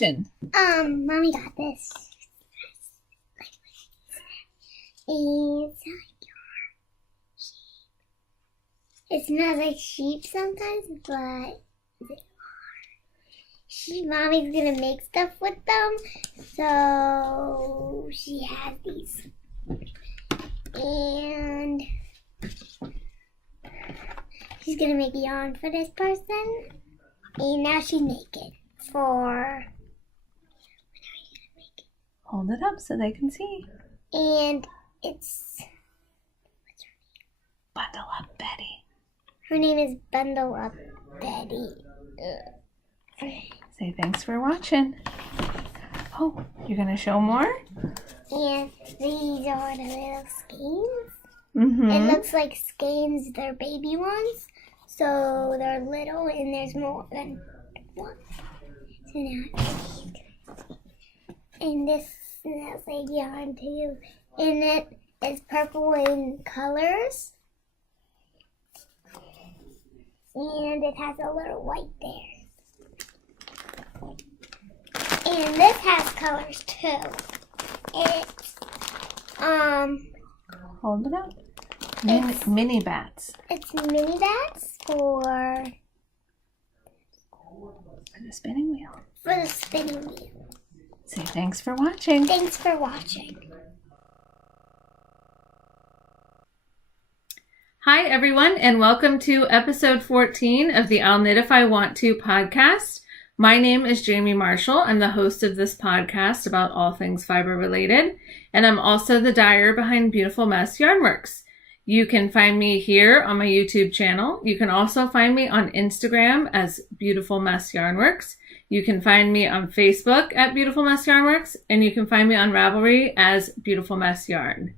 watching? Mommy got this. It's it smells like sheep sometimes, but Mommy's gonna make stuff with them. So she has these. And she's gonna make a yarn for this person. And now she's naked for... Hold it up so they can see. And it's... what's her name? Bundle Up Betty. Her name is Bundle Up Betty. Say thanks for watching. Oh, you're going to show more? And these are the little skeins. Mm-hmm. It looks like skeins, they're baby ones. So they're little and there's more than one. So now, and this smells like yarn too. And it is purple in colors. And it has a little white there. And this has colors too. It's, Hold it up. Mini bats. It's mini bats for the spinning wheel. For the spinning wheel. Say thanks for watching. Thanks for watching. Hi, everyone, and welcome to episode 14 of the I'll Knit If I Want To podcast. My name is Jamie Marshall. I'm the host of this podcast about all things fiber related, and I'm also the dyer behind Beautiful Mess Yarnworks. You can find me here on my YouTube channel. You can also find me on Instagram as Beautiful Mess Yarnworks. You can find me on Facebook at Beautiful Mess Yarnworks, and you can find me on Ravelry as Beautiful Mess Yarn.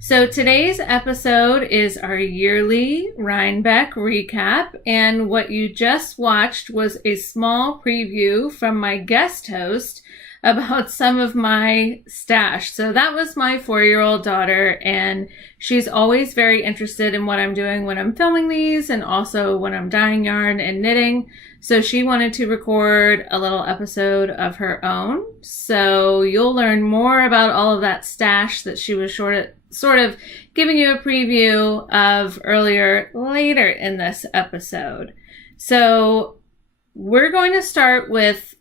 So today's episode is our yearly Rhinebeck recap, and what you just watched was a small preview from my guest host about some of my stash. So that was my 4-year-old daughter, and she's always very interested in what I'm doing when I'm filming these and also when I'm dyeing yarn and knitting. So she wanted to record a little episode of her own. So you'll learn more about all of that stash that she was sort of giving you a preview of later in this episode. So we're going to start with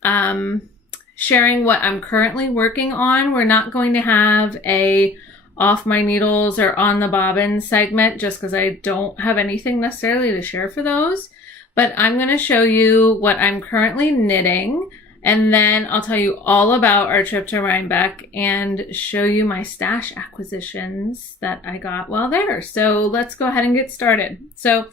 sharing what I'm currently working on. We're not going to have a off my needles or on the bobbin segment just because I don't have anything necessarily to share for those. But I'm going to show you what I'm currently knitting, and then I'll tell you all about our trip to Rhinebeck and show you my stash acquisitions that I got while there. So let's go ahead and get started. So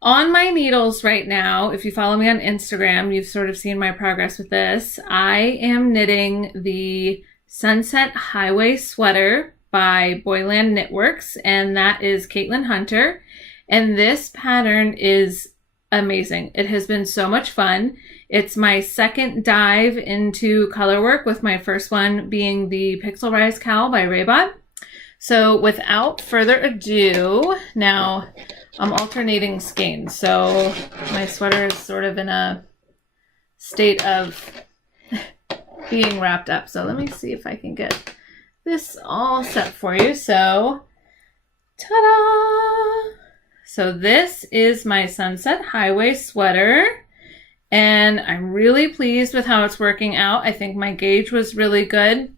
on my needles right now, if you follow me on Instagram, you've sort of seen my progress with this. I am knitting the Sunset Highway sweater by Boyland Knitworks, and that is Caitlin Hunter. And this pattern is amazing. It has been so much fun. It's my second dive into color work, with my first one being the Pixel Rise Cowl by Raybot. So without further ado, now I'm alternating skeins. So my sweater is sort of in a state of being wrapped up. So let me see if I can get this all set for you. So ta-da! So this is my Sunset Highway sweater, and I'm really pleased with how it's working out. I think my gauge was really good.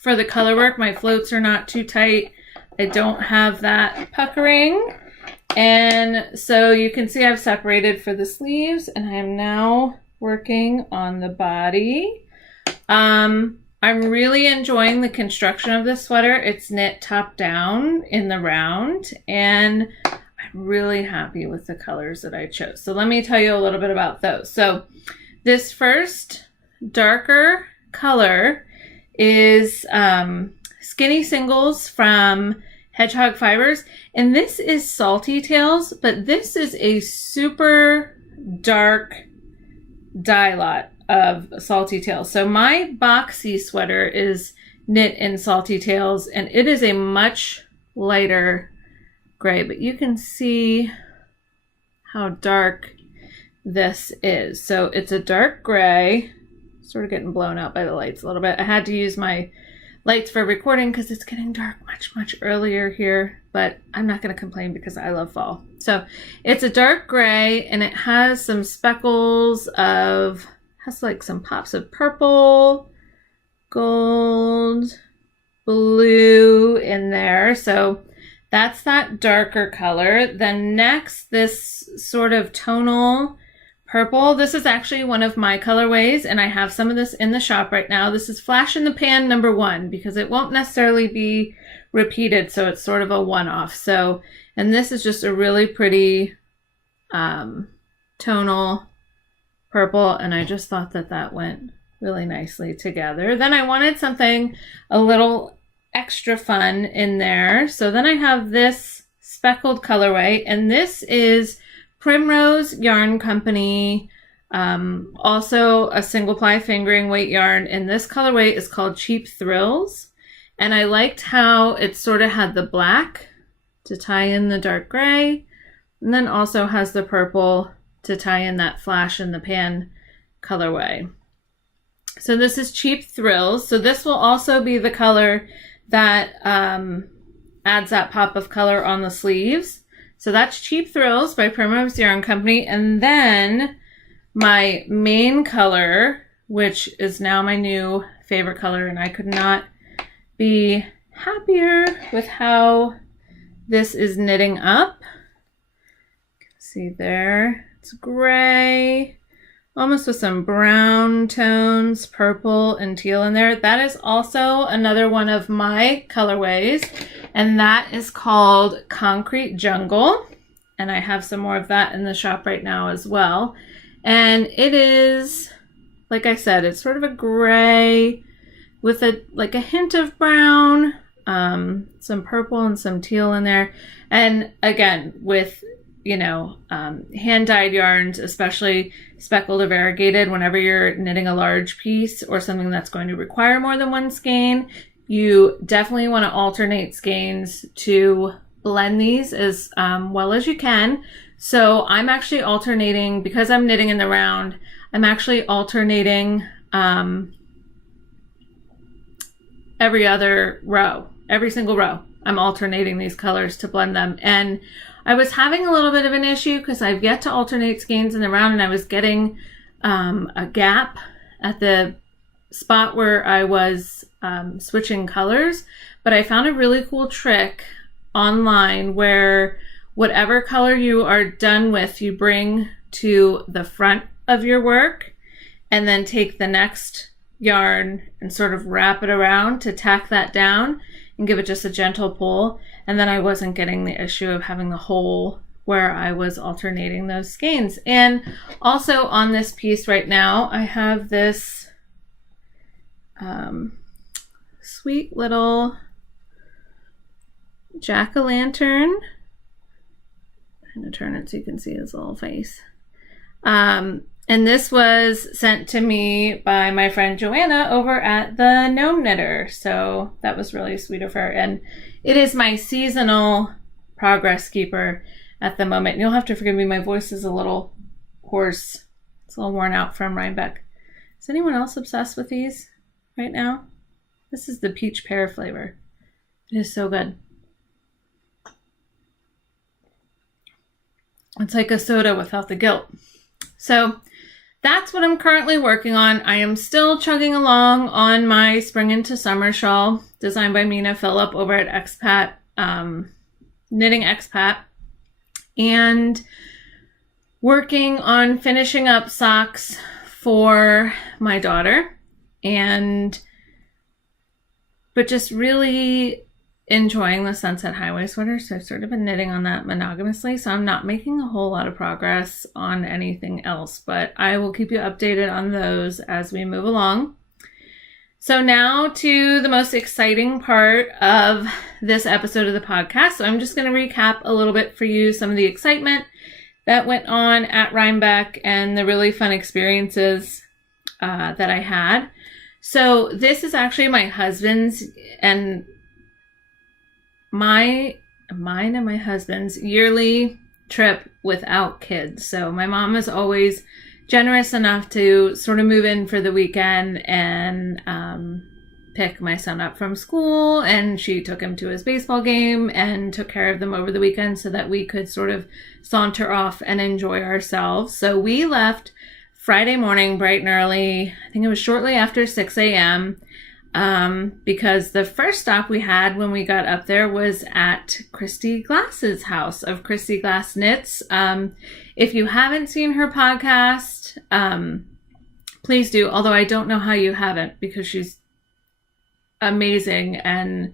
For the color work, my floats are not too tight. I don't have that puckering. And so you can see I've separated for the sleeves, and I am now working on the body. I'm really enjoying the construction of this sweater. It's knit top down in the round, and I'm really happy with the colors that I chose. So let me tell you a little bit about those. So this first darker color is Skinny Singles from Hedgehog Fibres, and this is Salty Tails, but this is a super dark dye lot of Salty Tails. So my boxy sweater is knit in Salty Tails, and it is a much lighter gray, but you can see how dark this is. So it's a dark gray, sort of getting blown out by the lights a little bit. I had to use my lights for recording because it's getting dark much earlier here, but I'm not going to complain because I love fall. So it's a dark gray, and it has some speckles of, has like some pops of purple, gold, blue in there. So that's that darker color. Then next, this sort of tonal purple. This is actually one of my colorways, and I have some of this in the shop right now. This is Flash in the Pan #1 because it won't necessarily be repeated, so it's sort of a one-off. So, and this is just a really pretty tonal purple, and I just thought that that went really nicely together. Then I wanted something a little extra fun in there. So then I have this speckled colorway, and this is Primrose Yarn Company, also a single ply fingering weight yarn, and this colorway is called Cheap Thrills. And I liked how it sort of had the black to tie in the dark gray, and then also has the purple to tie in that Flash in the Pan colorway. So this is Cheap Thrills. So this will also be the color that adds that pop of color on the sleeves. So that's Cheap Thrills by Primrose Yarn Company. And then my main color, which is now my new favorite color, and I could not be happier with how this is knitting up. See there, it's gray, almost with some brown tones, purple and teal in there. That is also another one of my colorways, and that is called Concrete Jungle. And I have some more of that in the shop right now as well. And it is, like I said, it's sort of a gray with like a hint of brown, some purple and some teal in there. And again, with hand-dyed yarns, especially speckled or variegated, whenever you're knitting a large piece or something that's going to require more than one skein, you definitely want to alternate skeins to blend these as well as you can. So I'm actually alternating, because I'm knitting in the round, I'm actually alternating every other row, every single row. I'm alternating these colors to blend them. And I was having a little bit of an issue because I've yet to alternate skeins in the round, and I was getting a gap at the spot where I was switching colors. But I found a really cool trick online where whatever color you are done with, you bring to the front of your work and then take the next yarn and sort of wrap it around to tack that down and give it just a gentle pull. And then I wasn't getting the issue of having the hole where I was alternating those skeins. And also on this piece right now, I have this sweet little jack-o'-lantern. I'm going to turn it so you can see his little face. And this was sent to me by my friend Joanna over at the Gnome Knitter. So that was really sweet of her. And it is my seasonal progress keeper at the moment. And you'll have to forgive me, my voice is a little hoarse. It's a little worn out from Rhinebeck. Is anyone else obsessed with these right now? This is the peach pear flavor. It is so good. It's like a soda without the guilt. So that's what I'm currently working on. I am still chugging along on my spring into summer shawl designed by Mina Phillip over at Expat, Knitting Expat, and working on finishing up socks for my daughter, but just really enjoying the Sunset Highway sweater. So I've sort of been knitting on that monogamously. So I'm not making a whole lot of progress on anything else, but I will keep you updated on those as we move along. So now to the most exciting part of this episode of the podcast. So I'm just going to recap a little bit for you some of the excitement that went on at Rhinebeck and the really fun experiences that I had. So this is actually my husband's and mine and my husband's yearly trip without kids. So my mom has always generous enough to sort of move in for the weekend and pick my son up from school, and she took him to his baseball game and took care of them over the weekend so that we could sort of saunter off and enjoy ourselves. So we left Friday morning bright and early. I think it was shortly after 6 a.m. Because the first stop we had when we got up there was at Christy Glass's house of Christy Glass Knitz. If you haven't seen her podcast, please do, although I don't know how you haven't, because she's amazing. And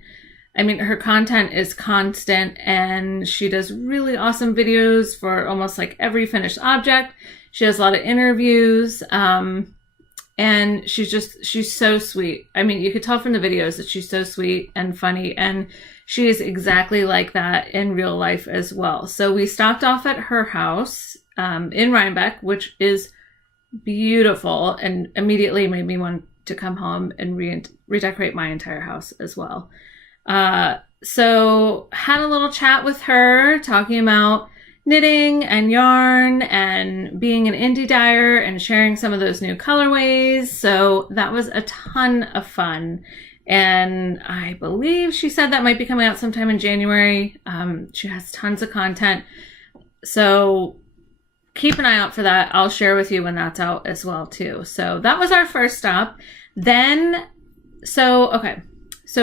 I mean, her content is constant, and she does really awesome videos for almost like every finished object. She has a lot of interviews, and she's so sweet. I mean, you could tell from the videos that she's so sweet and funny, and she is exactly like that in real life as well. So we stopped off at her house in Rhinebeck, which is beautiful, and immediately made me want to come home and redecorate my entire house as well. So had a little chat with her, talking about knitting and yarn and being an indie dyer and sharing some of those new colorways. So that was a ton of fun. And I believe she said that might be coming out sometime in January. She has tons of content. So keep an eye out for that. I'll share with you when that's out as well too. So that was our first stop. Then, so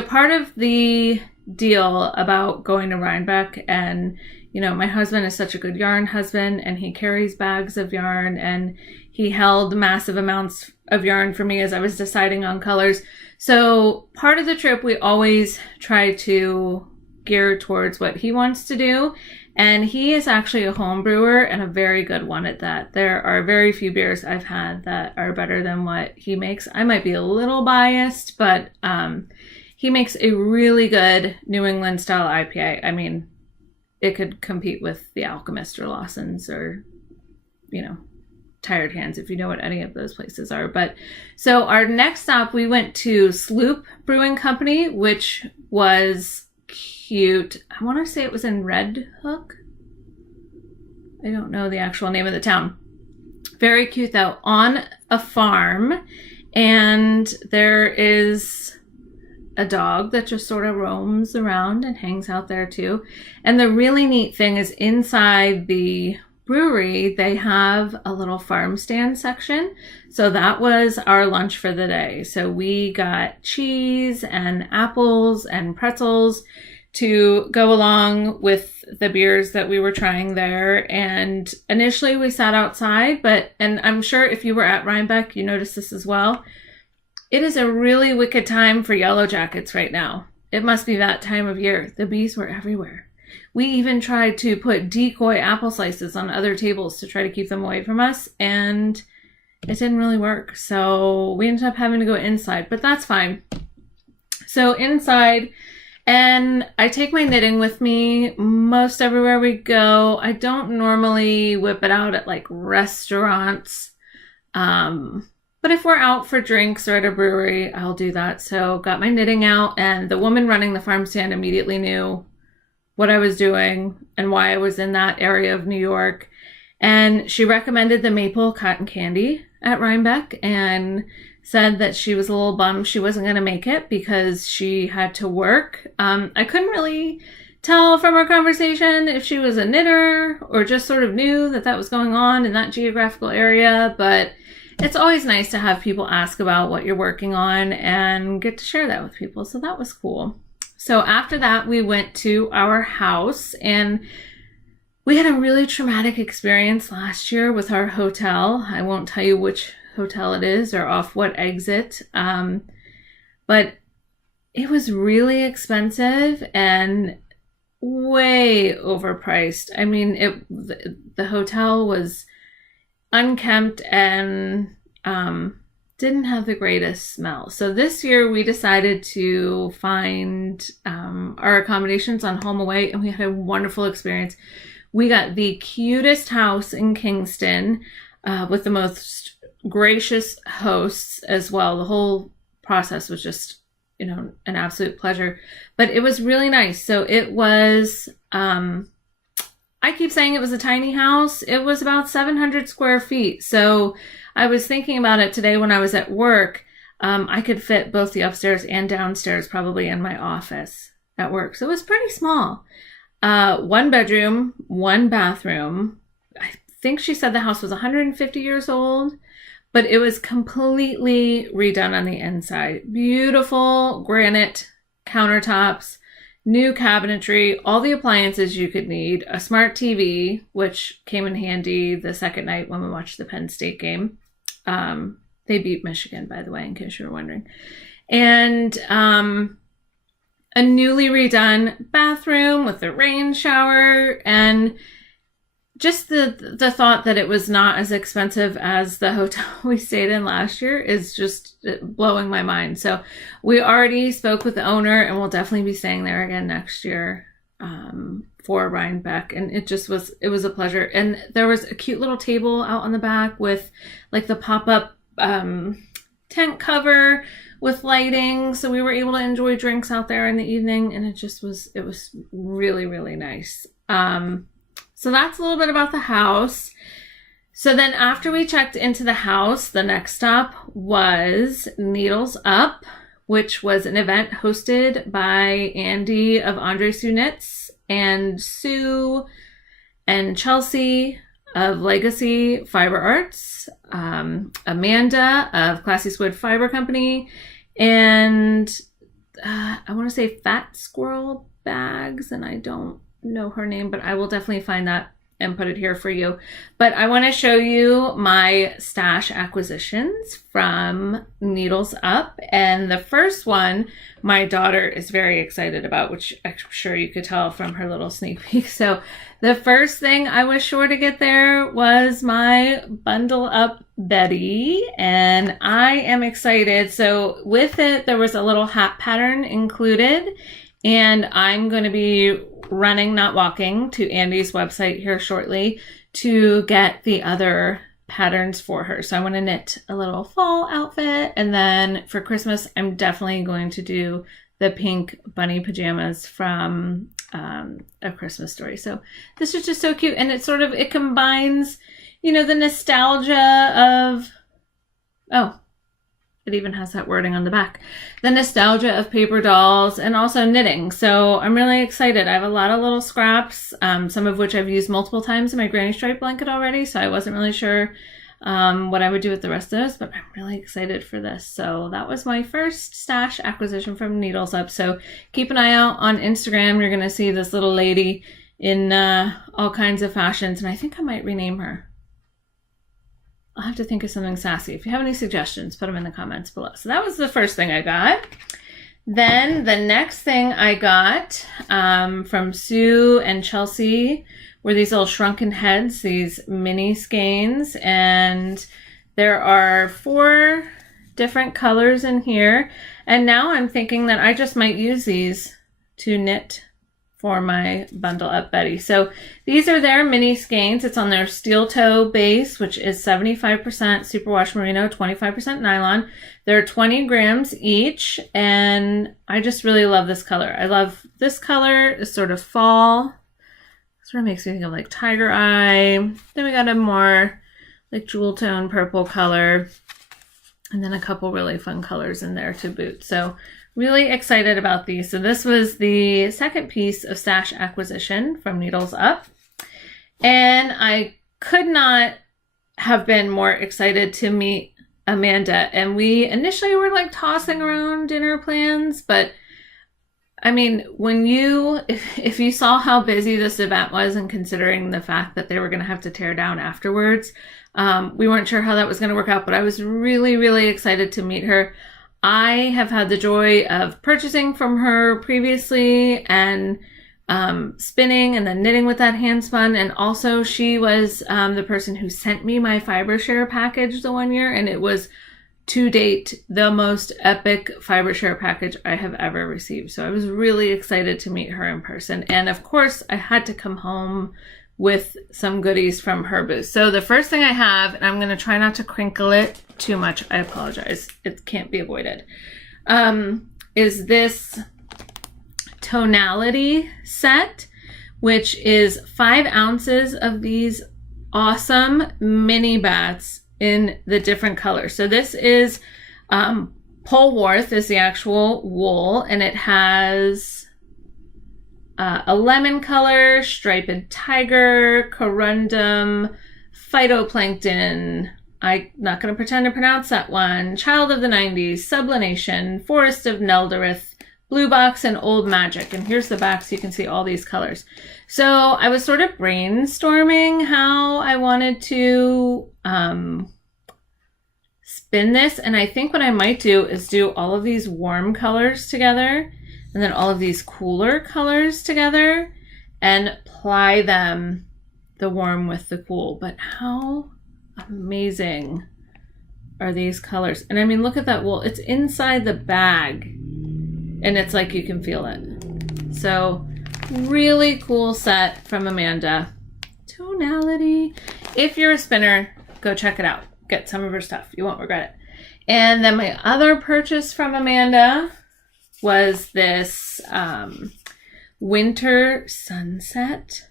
part of the deal about going to Rhinebeck, and you know, my husband is such a good yarn husband, and he carries bags of yarn, and he held massive amounts of yarn for me as I was deciding on colors. So part of the trip, we always try to gear towards what he wants to do. And he is actually a home brewer, and a very good one at that. There are very few beers I've had that are better than what he makes. I might be a little biased, but he makes a really good New England style IPA. I mean, it could compete with The Alchemist or Lawson's or, you know, Tired Hands, if you know what any of those places are. But so our next stop, we went to Sloop Brewing Company, which was cute. I want to say it was in Red Hook. I don't know the actual name of the town. Very cute though, on a farm. And there is a dog that just sort of roams around and hangs out there too. And the really neat thing is inside the brewery, they have a little farm stand section. So that was our lunch for the day. So we got cheese and apples and pretzels to go along with the beers that we were trying there. And initially we sat outside, and I'm sure if you were at Rhinebeck, you noticed this as well. It is a really wicked time for yellow jackets right now. It must be that time of year. The bees were everywhere. We even tried to put decoy apple slices on other tables to try to keep them away from us, and it didn't really work. So we ended up having to go inside, but that's fine. So inside, and I take my knitting with me most everywhere we go. I don't normally whip it out at like restaurants. But if we're out for drinks or at a brewery, I'll do that. So got my knitting out, and the woman running the farm stand immediately knew what I was doing and why I was in that area of New York. And she recommended the maple cotton candy at Rhinebeck and said that she was a little bummed she wasn't going to make it because she had to work. I couldn't really tell from our conversation if she was a knitter or just sort of knew that that was going on in that geographical area, but it's always nice to have people ask about what you're working on and get to share that with people. So that was cool. So after that, we went to our house, and we had a really traumatic experience last year with our hotel. I won't tell you which hotel it is or off what exit, but it was really expensive and way overpriced. I mean, the hotel was unkempt and didn't have the greatest smell. So this year we decided to find our accommodations on HomeAway, and we had a wonderful experience. We got the cutest house in Kingston with the most gracious hosts as well. The whole process was just, an absolute pleasure. But it was really nice. So it was I keep saying it was a tiny house. It was about 700 square feet. So I was thinking about it today when I was at work. I could fit both the upstairs and downstairs probably in my office at work. So it was pretty small. 1 bedroom, 1 bathroom. I think she said the house was 150 years old, but it was completely redone on the inside. Beautiful granite countertops, new cabinetry, all the appliances you could need, a smart TV, which came in handy the second night when we watched the Penn State game. They beat Michigan, by the way, in case you were wondering. And a newly redone bathroom with a rain shower, and just the thought that it was not as expensive as the hotel we stayed in last year is just blowing my mind. So we already spoke with the owner, and we'll definitely be staying there again next year for Rhinebeck. And it was a pleasure. And there was a cute little table out on the back with like the pop-up tent cover with lighting. So we were able to enjoy drinks out there in the evening, and it was really, really nice. So that's a little bit about the house. So then after we checked into the house, the next stop was Needles Up, which was an event hosted by Andy of Andre Sue Knitz and Sue and Chelsea of Legacy Fiber Arts, Amanda of Classy Squid Fiber Company, and I want to say Fat Squirrel Bags, and I don't know her name, but I will definitely find that and put it here for you. But I want to show you my stash acquisitions from Needles Up. And the first one my daughter is very excited about, which I'm sure you could tell from her little sneak peek. So the first thing I was sure to get there was my Bundle Up Betty, and I am excited. So with it, there was a little hat pattern included, and I'm going to be running, not walking, to Andy's website here shortly to get the other patterns for her. So I want to knit a little fall outfit, and then for Christmas I'm definitely going to do the pink bunny pajamas from A Christmas Story. So this is just so cute, and it combines, the nostalgia of, it even has that wording on the back, the nostalgia of paper dolls and also knitting. So I'm really excited. I have a lot of little scraps, some of which I've used multiple times in my granny stripe blanket already. So I wasn't really sure what I would do with the rest of those, but I'm really excited for this. So that was my first stash acquisition from Needles Up. So keep an eye out on Instagram. You're going to see this little lady in all kinds of fashions, and I think I might rename her. I'll have to think of something sassy. If you have any suggestions, put them in the comments below. So that was the first thing I got. Then the next thing I got from Sue and Chelsea were these little shrunken heads, these mini skeins. And there are 4 different colors in here. And now I'm thinking that I just might use these to knit for my Bundle Up Betty. So these are their mini skeins. It's on their steel toe base, which is 75% superwash merino, 25% nylon. They're 20 grams each, and I just really love this color. I love this color. It's sort of fall. Sort of makes me think of like tiger eye. Then we got a more like jewel tone purple color, and then a couple really fun colors in there to boot. So really excited about these. So this was the second piece of stash acquisition from Needles Up. And I could not have been more excited to meet Amanda. And we initially were like tossing around dinner plans, but I mean, if you saw how busy this event was, and considering the fact that they were going to have to tear down afterwards, we weren't sure how that was going to work out, but I was really, really excited to meet her. I have had the joy of purchasing from her previously and spinning and then knitting with that hand spun. And also she was the person who sent me my Fiber Share package the one year. And it was, to date, the most epic Fiber Share package I have ever received. So I was really excited to meet her in person. And of course, I had to come home with some goodies from her booth. So the first thing I have, and I'm going to try not to crinkle it too much, I apologize, it can't be avoided, is this tonality set, which is 5 ounces of these awesome mini bats in the different colors. So this is Polwarth is the actual wool, and it has a lemon color, striped tiger, corundum, phytoplankton, I'm not going to pretend to pronounce that one, child of the 90s, sublination, forest of Neldarith, blue box, and old magic. And here's the back so you can see all these colors. So I was sort of brainstorming how I wanted to spin this, and I think what I might do is do all of these warm colors together and then all of these cooler colors together and ply them, the warm with the cool. But how amazing are these colors? And I mean, look at that wool. It's inside the bag and it's like you can feel it. So really cool set from Amanda. Tonality. If you're a spinner, go check it out. Get some of her stuff. You won't regret it. And then my other purchase from Amanda was this winter sunset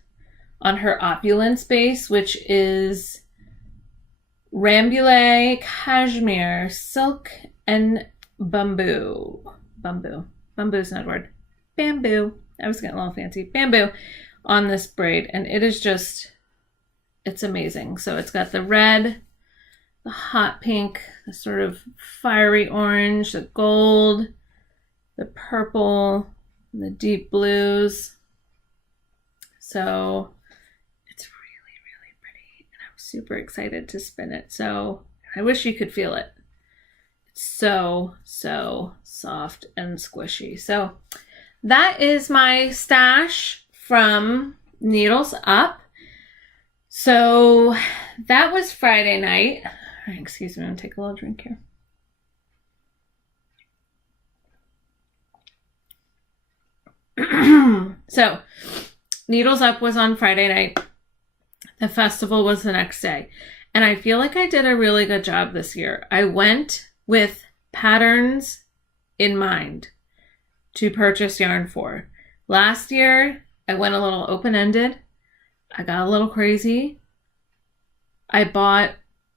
on her opulence base, which is Rambouillet, cashmere, silk, and bamboo. Bamboo's not a word. Bamboo. I was getting a little fancy. Bamboo on this braid. And it is just, it's amazing. So it's got the red, the hot pink, the sort of fiery orange, the gold, the purple, and the deep blues. So it's really, really pretty. And I'm super excited to spin it. So I wish you could feel it. It's so, so soft and squishy. So that is my stash from Needles Up. So that was Friday night. Excuse me, I'm going to take a little drink here. So, Needles Up was on Friday night. The festival was the next day. And I feel like I did a really good job this year. I went with patterns in mind to purchase yarn for. Last year, I went a little open-ended. I got a little crazy. I bought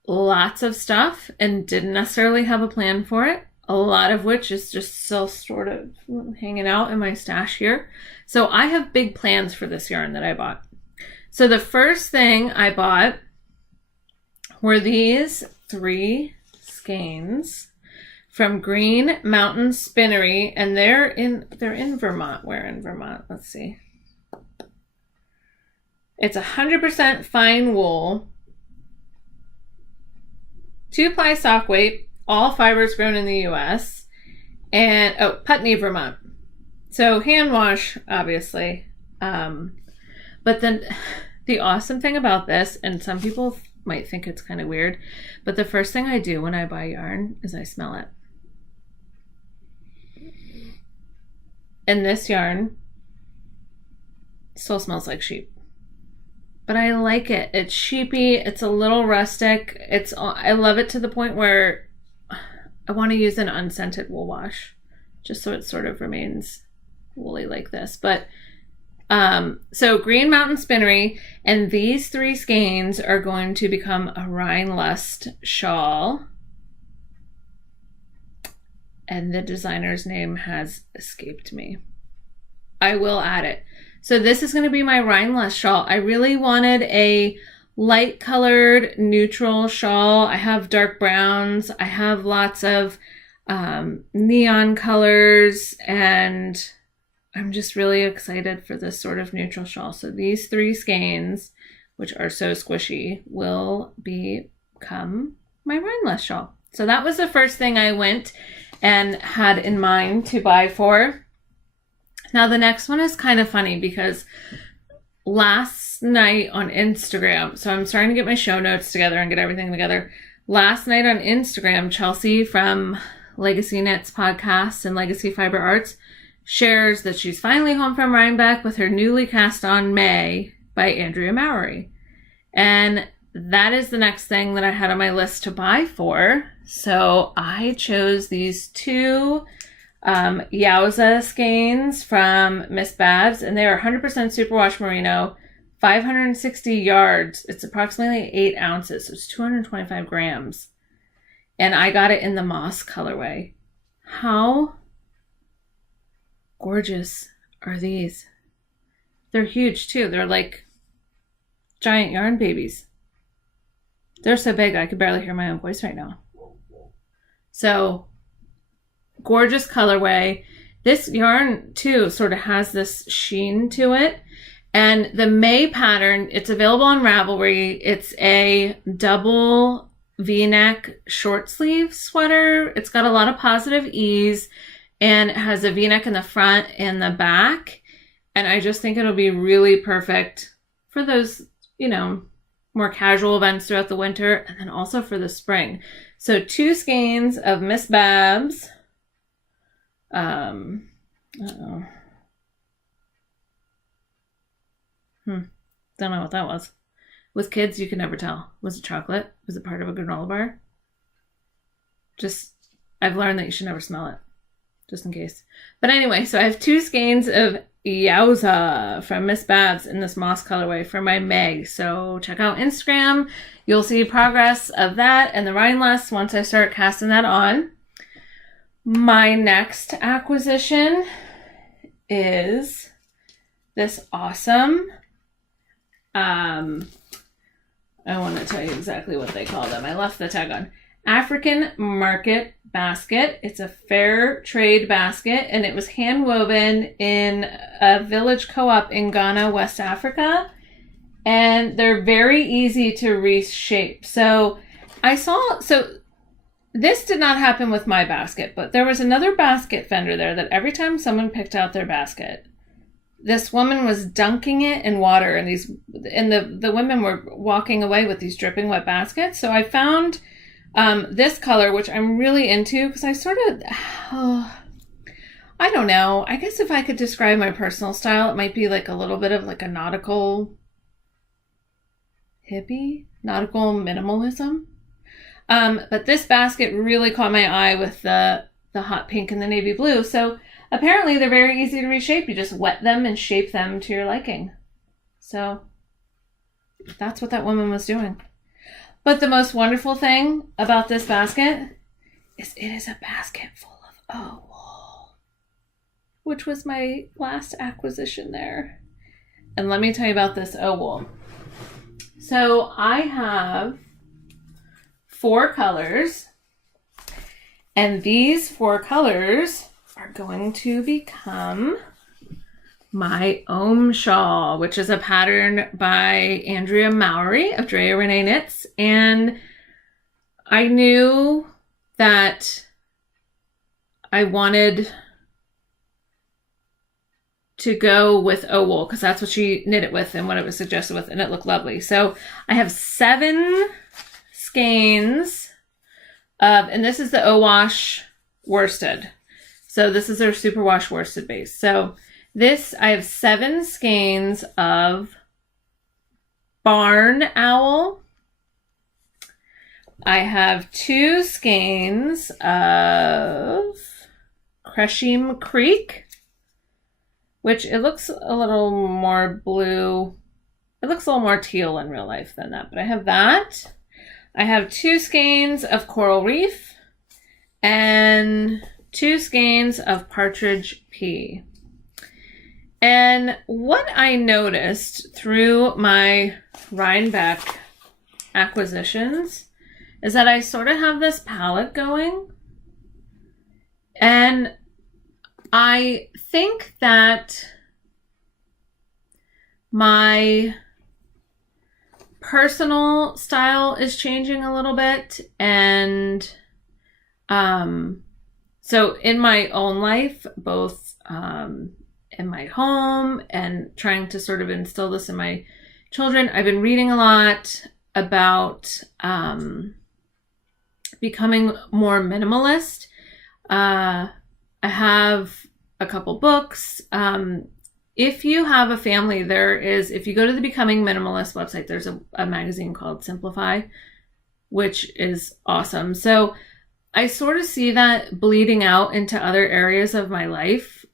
lots of stuff and didn't necessarily have a plan for it. A lot of which is just still sort of hanging out in my stash here. So I have big plans for this yarn that I bought. So the first thing I bought were these 3 skeins from Green Mountain Spinnery, and they're in Vermont. Where in Vermont? Let's see. It's 100% fine wool, 2-ply soft weight, all fibers grown in the U.S., and Putney, Vermont. So hand wash, obviously. But then the awesome thing about this, and some people might think it's kind of weird, but the first thing I do when I buy yarn is I smell it. And this yarn still smells like sheep. But I like it. It's sheepy. It's a little rustic. I love it to the point where I want to use an unscented wool wash, just so it sort of remains woolly like this. But so Green Mountain Spinnery, and these 3 skeins are going to become a Rheinlust shawl. And the designer's name has escaped me. I will add it. So this is going to be my Rheinlust shawl. I really wanted a light colored neutral shawl. I have dark browns. I have lots of neon colors, and I'm just really excited for this sort of neutral shawl. So these 3 skeins, which are so squishy, will become my Rheinlust shawl. So that was the first thing I went and had in mind to buy for. Now the next one is kind of funny because last night on Instagram, so I'm starting to get my show notes together and get everything together. Last night on Instagram, Chelsea from Legacy Knits podcast and Legacy Fiber Arts shares that she's finally home from Rhinebeck with her newly cast on May by Andrea Mowery. And that is the next thing that I had on my list to buy for. So I chose these 2 Yowza skeins from Miss Babs, and they are 100% superwash merino, 560 yards. It's approximately 8 ounces, so it's 225 grams. And I got it in the moss colorway. How gorgeous are these? They're huge too. They're like giant yarn babies. They're so big I could barely hear my own voice right now. So gorgeous colorway. This yarn too sort of has this sheen to it. And the May pattern, it's available on Ravelry. It's a double V-neck short sleeve sweater. It's got a lot of positive ease and it has a V-neck in the front and the back. And I just think it'll be really perfect for those, more casual events throughout the winter and then also for the spring. So 2 skeins of Miss Babs. Don't know what that was. With kids, you can never tell. Was it chocolate? Was it part of a granola bar? I've learned that you should never smell it, just in case. But anyway, so I have 2 skeins of Yowza from Miss Babs in this moss colorway for my Meg. So check out Instagram. You'll see progress of that and the Rheinlust once I start casting that on. My next acquisition is this awesome, I want to tell you exactly what they call them. I left the tag on. African Market Basket. It's a fair trade basket, and it was hand woven in a village co-op in Ghana, West Africa. And they're very easy to reshape. So this did not happen with my basket, but there was another basket vendor there that every time someone picked out their basket, this woman was dunking it in water, and the women were walking away with these dripping wet baskets. So I found this color, which I'm really into, because I don't know. I guess if I could describe my personal style, it might be like a little bit of like a nautical hippie, nautical minimalism. But this basket really caught my eye with the hot pink and the navy blue. So apparently they're very easy to reshape. You just wet them and shape them to your liking. So that's what that woman was doing. But the most wonderful thing about this basket is it is a basket full of wool, which was my last acquisition there. And let me tell you about this wool. So I have 4 colors, and these 4 colors are going to become my Shawl, which is a pattern by Andrea Mowery of Drea Renee Knitz. And I knew that I wanted to go with wool because that's what she knit it with and what it was suggested with, and it looked lovely. So I have 7 skeins of, and this is the O-Wash worsted. So this is their superwash worsted base. So I have 7 skeins of Barn Owl. I have 2 skeins of Cresham Creek, which it looks a little more blue. It looks a little more teal in real life than that, but I have that. I have 2 skeins of Coral Reef and 2 skeins of Partridge Pea. And what I noticed through my Rhinebeck acquisitions is that I sort of have this palette going. And I think that my personal style is changing a little bit. And so in my own life, both in my home and trying to sort of instill this in my children, I've been reading a lot about becoming more minimalist. I have a couple books. If you have a family, if you go to the Becoming Minimalist website, there's a magazine called Simplify, which is awesome. So I sort of see that bleeding out into other areas of my life,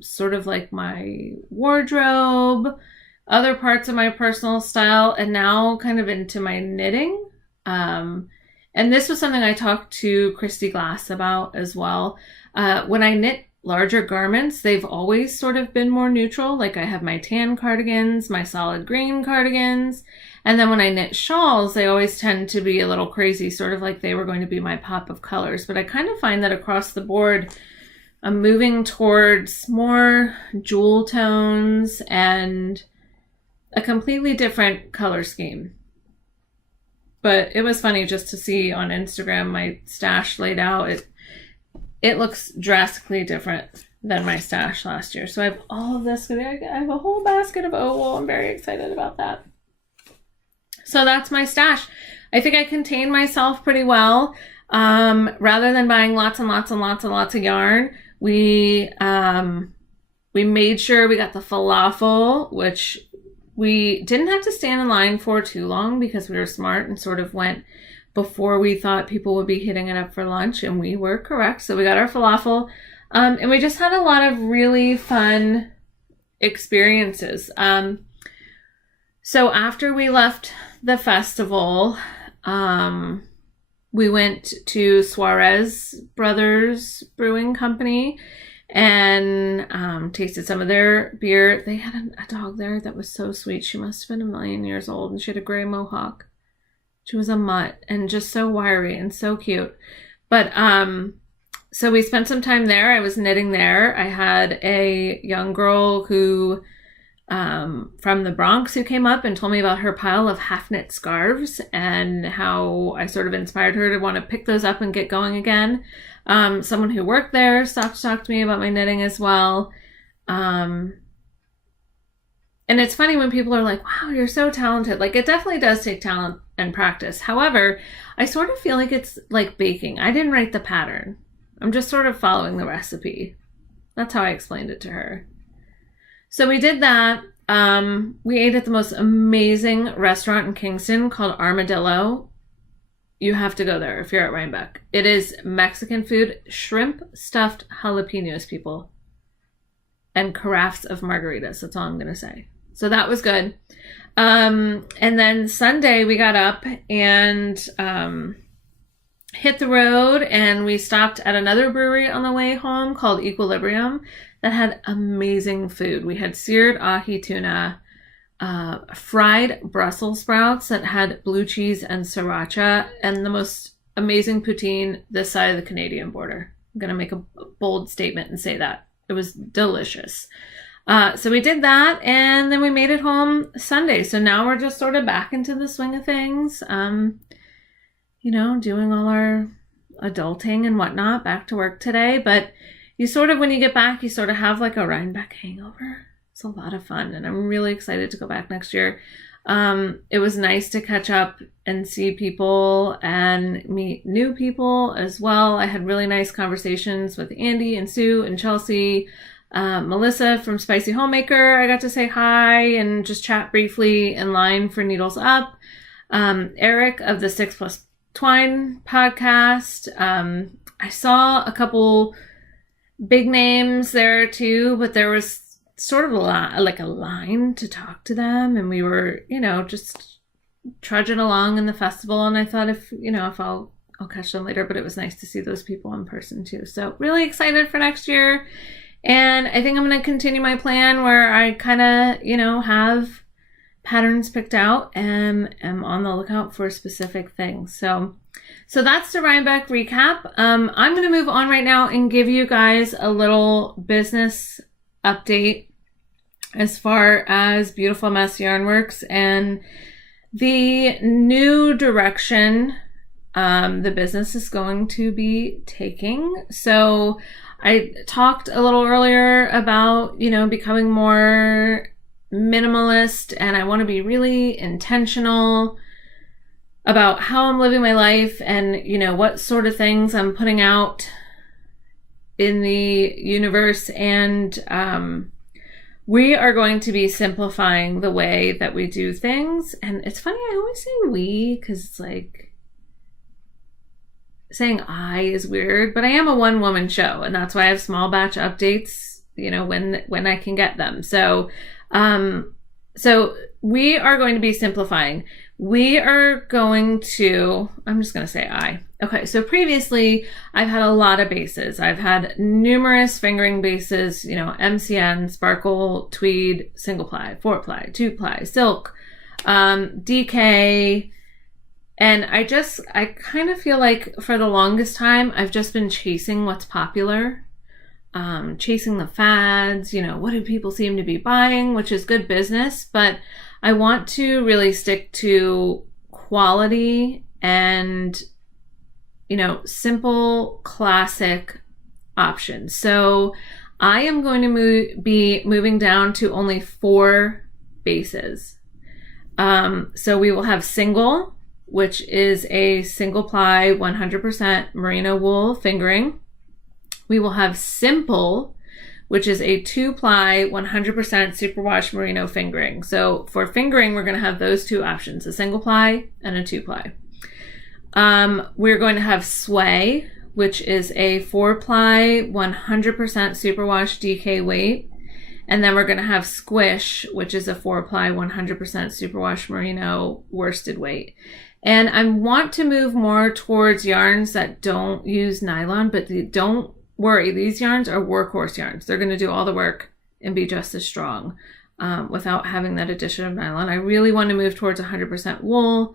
sort of like my wardrobe, other parts of my personal style, and now kind of into my knitting. And this was something I talked to Christy Glass about as well. When I knit larger garments, they've always sort of been more neutral. Like I have my tan cardigans, my solid green cardigans. And then when I knit shawls, they always tend to be a little crazy, sort of like they were going to be my pop of colors. But I kind of find that across the board, I'm moving towards more jewel tones and a completely different color scheme. But it was funny just to see on Instagram my stash laid out. It looks drastically different than my stash last year. So I have all of this. I have a whole basket of oval. I'm very excited about that. So that's my stash. I think I contained myself pretty well. Rather than buying lots and lots and lots and lots of yarn, we made sure we got the falafel, which we didn't have to stand in line for too long because we were smart and sort of went before we thought people would be hitting it up for lunch, and we were correct. So we got our falafel, and we just had a lot of really fun experiences. So after we left the festival, we went to Suarez Brothers Brewing Company and tasted some of their beer. They had a dog there that was so sweet. She must have been 1,000,000 years old, and she had a gray mohawk. She was a mutt and just so wiry and so cute. But so we spent some time there. I was knitting there. I had a young girl who from the Bronx who came up and told me about her pile of half knit scarves and how I sort of inspired her to want to pick those up and get going again. Someone who worked there stopped to talk to me about my knitting as well. And it's funny when people are like, wow, you're so talented. Like, it definitely does take talent and practice. However, I sort of feel like it's like baking. I didn't write the pattern. I'm just sort of following the recipe. That's how I explained it to her. So we did that. We ate at the most amazing restaurant in Kingston called Armadillo. You have to go there if you're at Rhinebeck. It is Mexican food, shrimp stuffed jalapenos, people, and carafes of margaritas. That's all I'm going to say. So that was good. And then Sunday we got up and hit the road, and we stopped at another brewery on the way home called Equilibrium that had amazing food. We had seared ahi tuna, fried Brussels sprouts that had blue cheese and sriracha, and the most amazing poutine this side of the Canadian border. I'm going to make a bold statement and say that. It was delicious. So we did that, and then we made it home Sunday. So now we're just sort of back into the swing of things, doing all our adulting and whatnot, back to work today. But you sort of, when you get back, you sort of have like a Rhinebeck hangover. It's a lot of fun, and I'm really excited to go back next year. It was nice to catch up and see people and meet new people as well. I had really nice conversations with Andy and Sue and Chelsea. Melissa from Spicy Homemaker, I got to say hi and just chat briefly in line for Needles Up. Eric of the 6+ Twine podcast. I saw a couple big names there too, but there was sort of a line to talk to them, and we were, just trudging along in the festival. And I thought if I'll catch them later, but it was nice to see those people in person too. So really excited for next year. And I think I'm going to continue my plan where I kind of, have patterns picked out and am on the lookout for specific things. So that's the Rhinebeck recap. I'm going to move on right now and give you guys a little business update as far as Beautiful Mess Yarnworks and the new direction the business is going to be taking. So I talked a little earlier about, becoming more minimalist, and I want to be really intentional about how I'm living my life and, what sort of things I'm putting out in the universe. And we are going to be simplifying the way that we do things. And it's funny, I always say we, because it's like, saying I is weird, but I am a one-woman show, and that's why I have small batch updates, when I can get them. So we are going to be simplifying. We are going to, I'm just going to say I. Okay, so previously I've had a lot of bases. I've had numerous fingering bases, MCN, sparkle, tweed, single ply, 4-ply, 2-ply, silk, DK. And I kind of feel like for the longest time, I've just been chasing what's popular, chasing the fads, what do people seem to be buying, which is good business, but I want to really stick to quality and, simple, classic options. So I am going to be moving down to only 4 bases. So we will have single, which is a single ply 100% merino wool fingering. We will have simple, which is a 2-ply 100% superwash merino fingering. So for fingering, we're going to have those 2 options, a single ply and a 2-ply. We're going to have sway, which is a 4-ply 100% superwash DK weight. And then we're going to have squish, which is a 4-ply 100% superwash merino worsted weight. And I want to move more towards yarns that don't use nylon, but don't worry, these yarns are workhorse yarns. They're going to do all the work and be just as strong without having that addition of nylon. I really want to move towards 100% wool.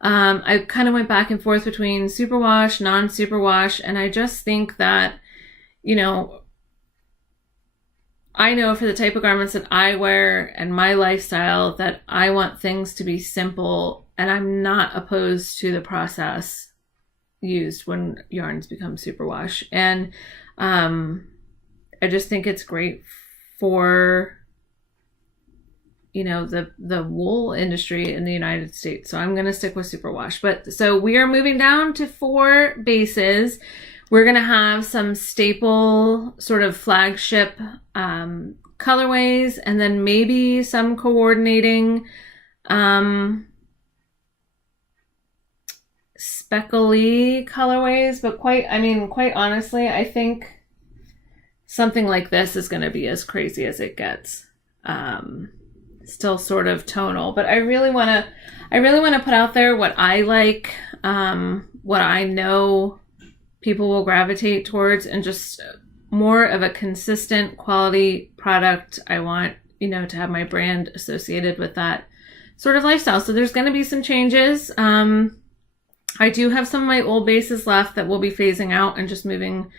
I kind of went back and forth between superwash, non-superwash, and I just think that, I know for the type of garments that I wear and my lifestyle that I want things to be simple, and I'm not opposed to the process used when yarns become superwash. And I just think it's great for, the wool industry in the United States. So I'm going to stick with superwash. But so we are moving down to 4 bases. We're going to have some staple sort of flagship colorways, and then maybe some coordinating speckly colorways. But quite honestly, I think something like this is going to be as crazy as it gets. Still sort of tonal, but I really want to put out there what I like, what I know people will gravitate towards, and just more of a consistent quality product. I want, to have my brand associated with that sort of lifestyle. So there's going to be some changes. I do have some of my old bases left that we'll be phasing out and just moving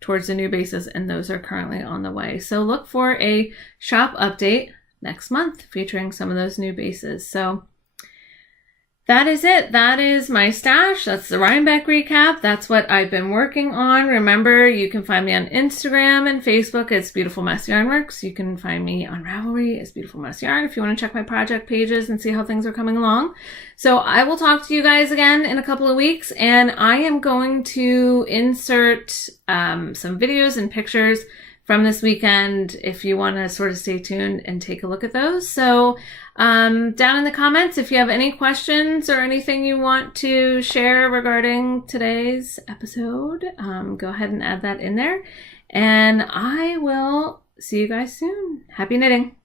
towards the new bases, and those are currently on the way. So look for a shop update next month featuring some of those new bases. So that is it. That is my stash. That's the Rhinebeck recap. That's what I've been working on. Remember, you can find me on Instagram and Facebook as Beautiful Mess Yarnworks. You can find me on Ravelry as Beautiful Mess Yarn if you want to check my project pages and see how things are coming along. So I will talk to you guys again in a couple of weeks, and I am going to insert some videos and pictures from this weekend if you want to sort of stay tuned and take a look at those. So down in the comments, if you have any questions or anything you want to share regarding today's episode, go ahead and add that in there. And I will see you guys soon. Happy knitting.